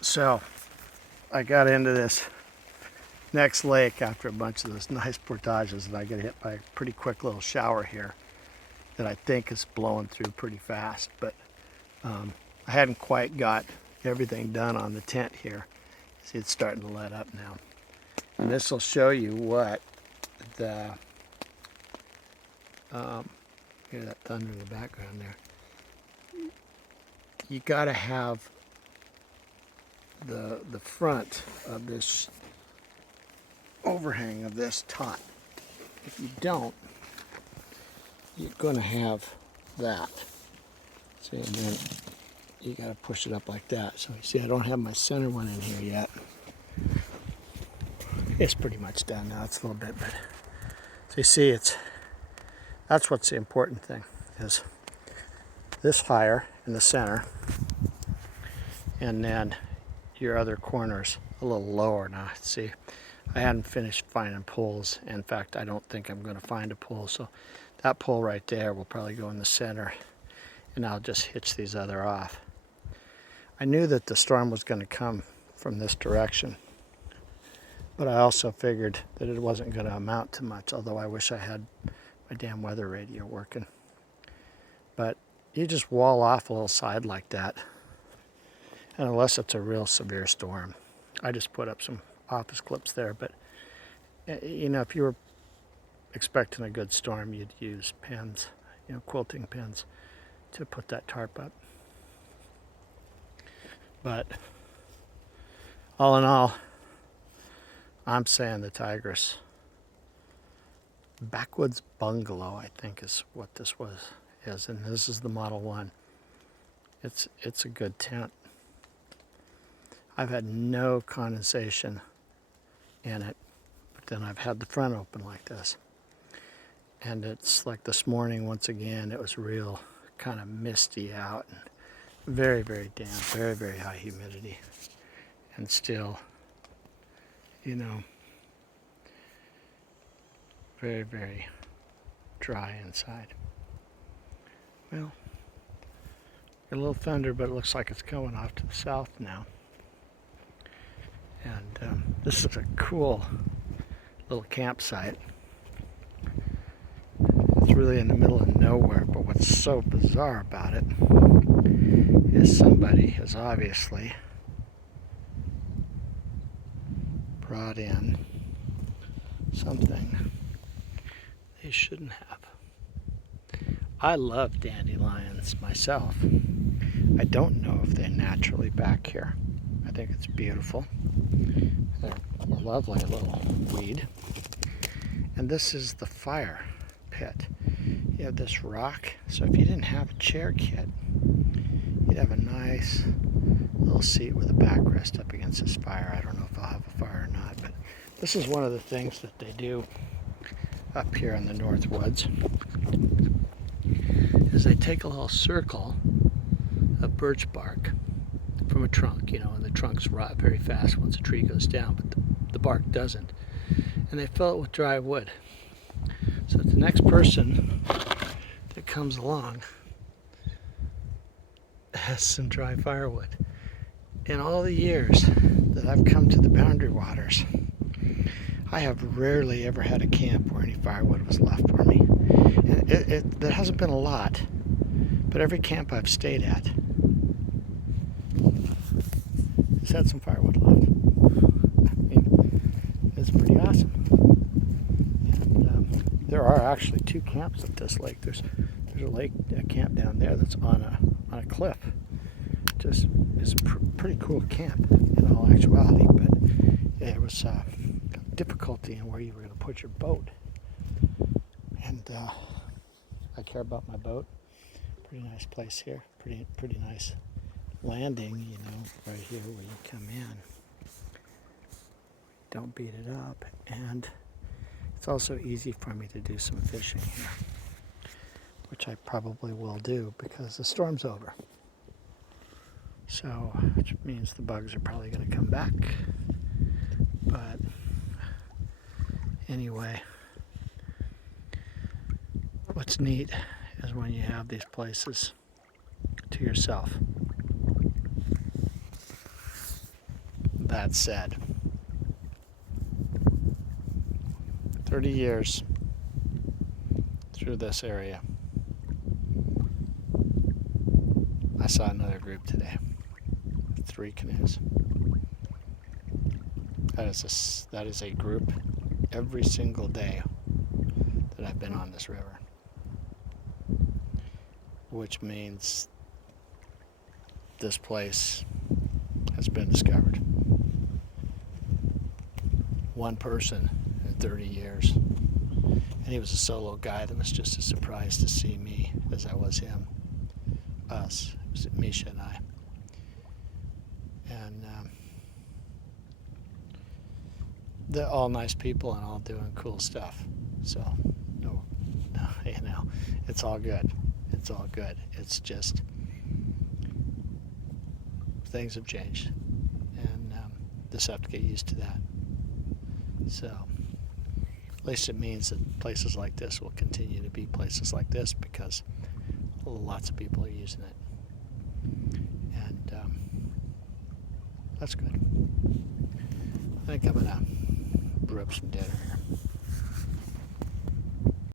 So I got into this next lake after a bunch of those nice portages, and I get hit by a pretty quick little shower here that I think is blowing through pretty fast. But I hadn't quite got everything done on the tent here. See, it's starting to let up now. And this will show you what the, hear that thunder in the background there. You gotta have the front of this overhang of this taut. If you don't, you're gonna have that. See, and then you gotta push it up like that. So you see, I don't have my center one in here yet. It's pretty much done now. It's a little bit, but so you see, that's what's the important thing, is this higher in the center, and then your other corners a little lower. Now, see, I hadn't finished finding poles. In fact, I don't think I'm going to find a pole. So that pole right there will probably go in the center, and I'll just hitch these other off. I knew that the storm was going to come from this direction, but I also figured that it wasn't going to amount to much, although I wish I had my damn weather radio working. But you just wall off a little side like that, and unless it's a real severe storm. I just put up some office clips there, but you know, if you were expecting a good storm, you'd use pins, you know, quilting pins, to put that tarp up. But all in all, I'm saying the Tigris backwoods bungalow, I think, is what this is, and this is the Model 1. It's a good tent. I've had no condensation in it, but then I've had the front open like this. And it's like this morning, once again, it was real kind of misty out and very, very damp, very, very high humidity. And still, you know, very, very dry inside. Well, a little thunder, but it looks like it's going off to the south now. And this is a cool little campsite. It's really in the middle of nowhere, but what's so bizarre about it is somebody has obviously brought in something they shouldn't have. I love dandelions myself. I don't know if they're naturally back here. I think it's beautiful. They're a lovely little weed. And this is the fire pit. You have this rock, so if you didn't have a chair kit, you'd have a nice little seat with a backrest up against this fire. I don't know if I'll have a fire or not, but this is one of the things that they do up here in the North Woods, is they take a little circle of birch bark from a trunk, you know, and the trunks rot very fast once a tree goes down, but the bark doesn't. And they fill it with dry wood. So the next person that comes along has some dry firewood. In all the years that I've come to the Boundary Waters, I have rarely ever had a camp where any firewood was left for me. And there hasn't been a lot, but every camp I've stayed at has had some firewood left. I mean, it's pretty awesome. And there are actually two camps at this lake. There's a camp down there that's on a cliff. Just it's a pretty cool camp in all actuality, but there was difficulty in where you were going to put your boat. And I care about my boat. Pretty nice place here. Pretty nice landing, you know, right here where you come in. Don't beat it up, and it's also easy for me to do some fishing here, which I probably will do because the storm's over. So, which means the bugs are probably going to come back. But anyway, what's neat is when you have these places to yourself. that said, 30 years through this area, I saw another group today. 3 canoes. That is a group every single day that I've been on this river, which means this place has been discovered. One person in 30 years. And he was a solo guide and was just as surprised to see me as I was him. Us. It was Misha and I. And they're all nice people and all doing cool stuff. So, no, it's all good. It's all good. It's just things have changed, and just have to get used to that. So, at least it means that places like this will continue to be places like this because lots of people are using it, and that's good. I think I'm gonna brew up some dinner here.